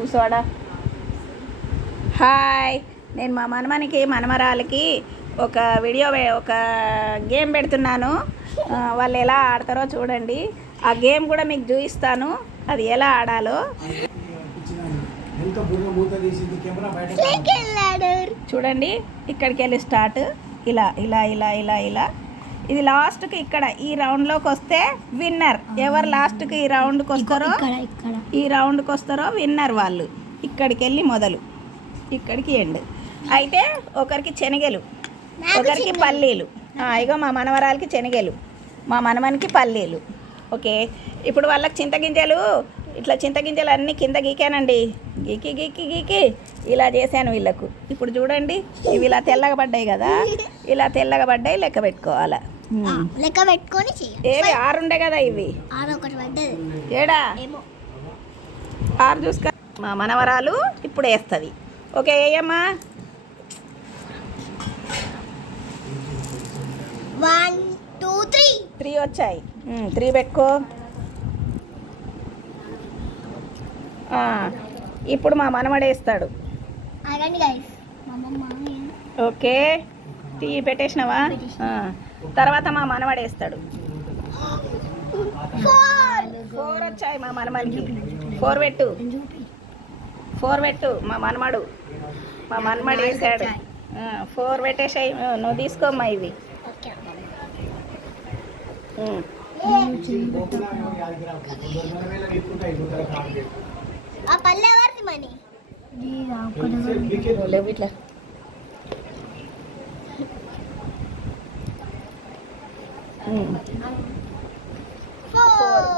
కూర్చోడా. Hi, నేను మా మనమరాలకి ఒక ఒక గేమ్ పెడుతున్నాను. వాళ్ళు ఎలా ఆడతారో చూడండి. ఆ గేమ్ కూడా మీకు చూపిస్తాను, అది ఎలా ఆడాలో. చూడండి, ఇక్కడికి వెళ్ళి స్టార్ట్. ఇలా ఇలా ఇలా ఇలా ఇలా ఇది లాస్ట్కి ఇక్కడ ఈ రౌండ్లోకి వస్తే విన్నర్. ఎవరు లాస్ట్కి ఈ రౌండ్కి వస్తారో విన్నర్ వాళ్ళు. ఇక్కడికి వెళ్ళి మొదలు, ఇక్కడికి ఎండ్. అయితే ఒకరికి శనగలు, ఒకరికి పల్లీలు. ఇగో మా మనవరాలకి శనగలు, మా మనమనికి పల్లీలు. ఓకే, ఇప్పుడు వాళ్ళకి చింతగింజలు, ఇట్లా చింతగింజలు అన్నీ కింద గీకానండి. గీకి గీకి గీకి ఇలా చేశాను వీళ్ళకు. ఇప్పుడు చూడండి, ఇవి ఇలా తెల్లగా పడ్డాయి కదా, ఇలా తెల్లగా పడ్డాయి. లెక్క పెట్టుకోవాలా, లెక్క పెట్టుకొని ఏవి 6 ఉండే కదా, ఇవి 6 ఒకటి పడ్డది. ఏడా 6 చూసుకో. మా మనవరాలు ఇప్పుడు వేస్తుంది. ఓకే, వేయమ్మా. 1 2 3 వచ్చాయి. 3 పెట్టుకో. ఇప్పుడు మా మనవడు వేస్తాడు. ఓకే, టీ పెట్టేసినావా? తర్వాత మా మనవడు వేస్తాడు. 4 వచ్చాయి మా మనమడికి. 4 పెట్టు, 4 పెట్టు. మా మనమడు వేసాడు. 4 పెట్టేసాయి. నువ్వు తీసుకోమ్మా ఇవి. ఇట్లా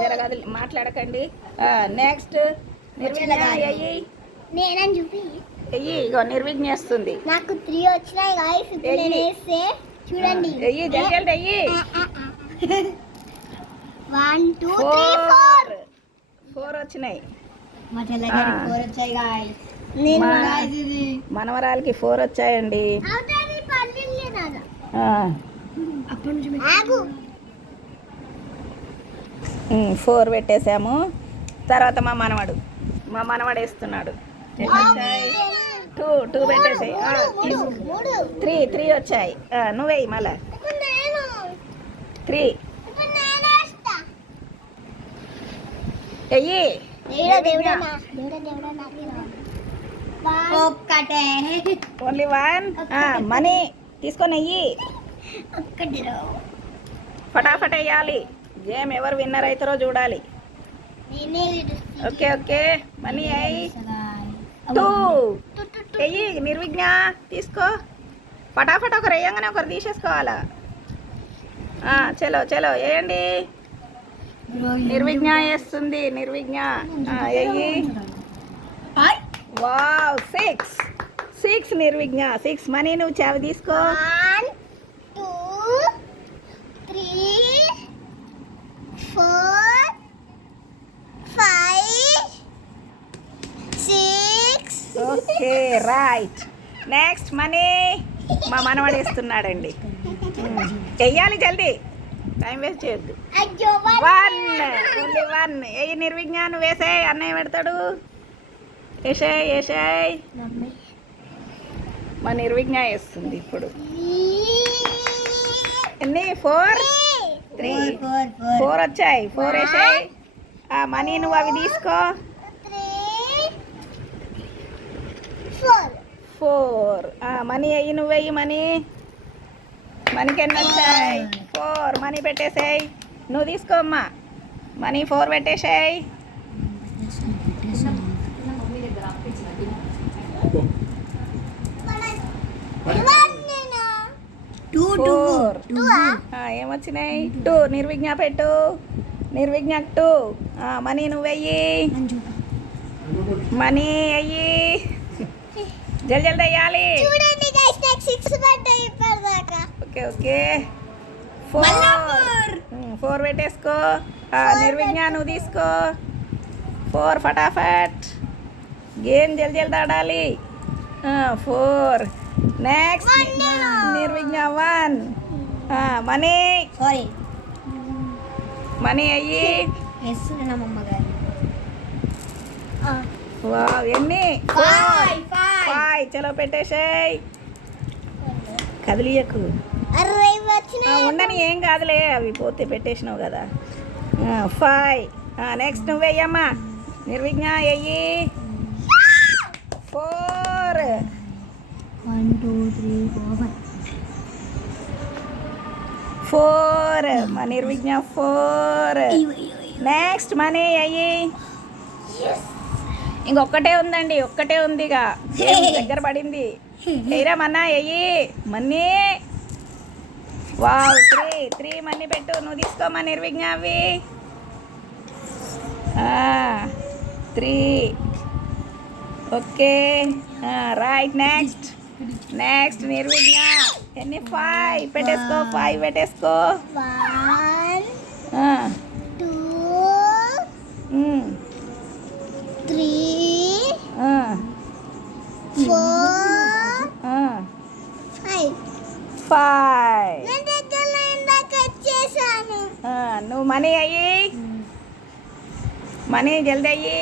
జరగదు, మాట్లాడకండి. నెక్స్ట్ నిర్విజ్ఞ. నేనని చూపి ఇగో నిర్విజ్ఞ వస్తుంది. నాకు 3 వచ్చినాయి గాయ్స్. ఇప్పుడు నేను వేస్తే చూడండి. జల్ది అయ్యి. 1 2 3 4 4 వచ్చినాయి. మా చెల్లెకి 4 వచ్చాయి గాయ్స్. మనవరాలకి 4 వచ్చాయండి. అప్పుడు 4 పెట్టేశాము. తర్వాత మా మనవడు వేస్తున్నాడు. 2 పెట్టేసాయి. 3 వచ్చాయి. నువ్వేయి మళ్ళా 3 వెయ్యి. ఓన్లీ 1. మనీ తీసుకొని వెయ్యి. ఫటాఫట్ వేయాలి. గేమ్ ఎవరు విన్నర్ అవుతారో చూడాలి. ఓకే ఓకే, మనీ అయ్యి 2 వెయ్యి. నిర్విజ్ఞ తీసుకో. ఫటాఫట్ ఒకరు వేయంగానే ఒకరు తీసేసుకోవాలా. చలో చలో వేయండి. నిర్విజ్ఞ వేస్తుంది. నిర్విజ్ఞ వెయ్యి. వావ్, 6 నిర్విజ్ఞ. 6 మనీ. నువ్వు చావి తీసుకో. 1 2 3 4 5 6. Okay, right. Next money. మా మనవాడు వేస్తున్నాడండి. వెయ్యాలి జల్దీ, టైం వేస్ట్ చేయొద్దు. 1 ఓన్లీ 1. ఏ నిర్విజ్ఞ నువ్వు వేసాయి, అన్నయ్య పెడతాడు. వేసాయి. మా నిర్విజ్ఞ వేస్తుంది ఇప్పుడు. ఎన్ని? 4 వచ్చాయి. 4 వేసాయి. మనీ నువ్వు అవి తీసుకో. 4 మనీ అయ్యి. నువ్వు వెయ్యి మనీ. మనకి ఎన్ని వచ్చాయి? 4. మనీ పెట్టేసాయి. నువ్వు తీసుకో అమ్మా. మనీ 4 పెట్టేసాయి. 4 ఏమొచ్చినాయి? 2. నిర్విజ్ఞ పెట్టు. నిర్విజ్ఞ 2. మనీ నువ్వు వెయ్యి. మనీ అయ్యి. జల్ది వేయాలి. Okay okay, 4 పెట్టేసుకో. నిర్విజ్ఞ నువ్వు తీసుకో. 4 ఫటాఫట్. గేమ్ జల్ది ఆడాలి. 4. నెక్స్ట్ నిర్విజ్ఞ 1. మనీ. మనీ అయ్యి. వావ్ ఎన్ని ఫైవ్ చలో పెట్టేసేయ్ కదిలియకు అరే వచ్చిన ఉండని ఏం కాదులే అవి పోతే పెట్టేసినావు కదా 5 నెక్స్ట్ నువ్వు వెయ్యమ్మా నిర్విఘ్న వెయ్యి 4 1 2 3 4 4 మా నిర్విఘ్న 4 నెక్స్ట్ మనీ అయ్యి ఇంకొక్కటే ఉందండి ఒక్కటే ఉంది ఇక దగ్గర పడింది ఎయిరా మన్నా అయ్యి మన్నీ వావ్ 3 మనీ పెట్టు నువ్వు తీసుకోమా నిర్విఘ్న అవి 3 ఓకే రైట్ నెక్స్ట్ నిర్విఘ్న ఎన్ని 5 పెట్టేసుకో 5 పెట్టేసుకో 1 2 3 4 5 నేను దగ్గరలో ఇందాక వచ్చేసాను నువ్వు మనీ అయ్యి మనీ జల్దీ అయ్యి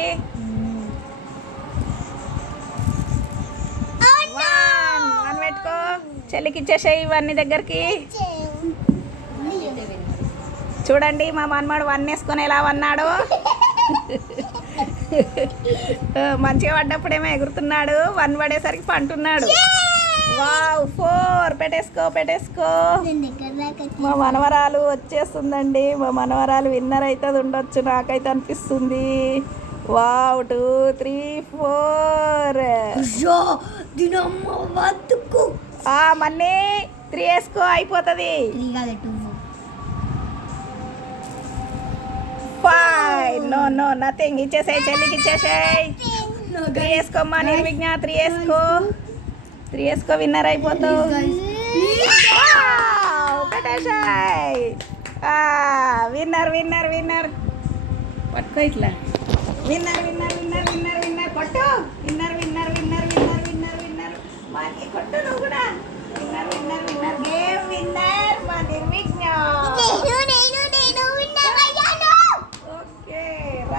1 పెట్టుకో చెల్లికి ఇచ్చేసేయి ఇవన్నీ దగ్గరికి చూడండి మా మనమాడు 1 వేసుకొని ఎలా అన్నాడు మంచిగా పడ్డప్పుడేమో ఎగురుతున్నాడు 1 పడేసరికి పంటున్నాడు వావ్ 4 పెట్టేసుకో మా మనవరాలు వచ్చేస్తుందండి మా మనవరాలు విన్నర్ అయితే ఉండొచ్చు నాకైతే అనిపిస్తుంది వావ్ 2 3 4 మళ్ళీ 3 వేసుకో అయిపోతుంది 5 నో నథింగ్ ఇచ్చేసాయి చెల్లికి ఇచ్చేసాయి 3 వేసుకోమ్మా నిర్విఘ్న 3 వేసుకో విన్నర్ అయిపోతావు పెట్టేసాయి విన్నర్ పట్టుకో ఇట్లా విన్నర్ కొట్టు విన్నర్ కొట్టు నువ్వు కూడా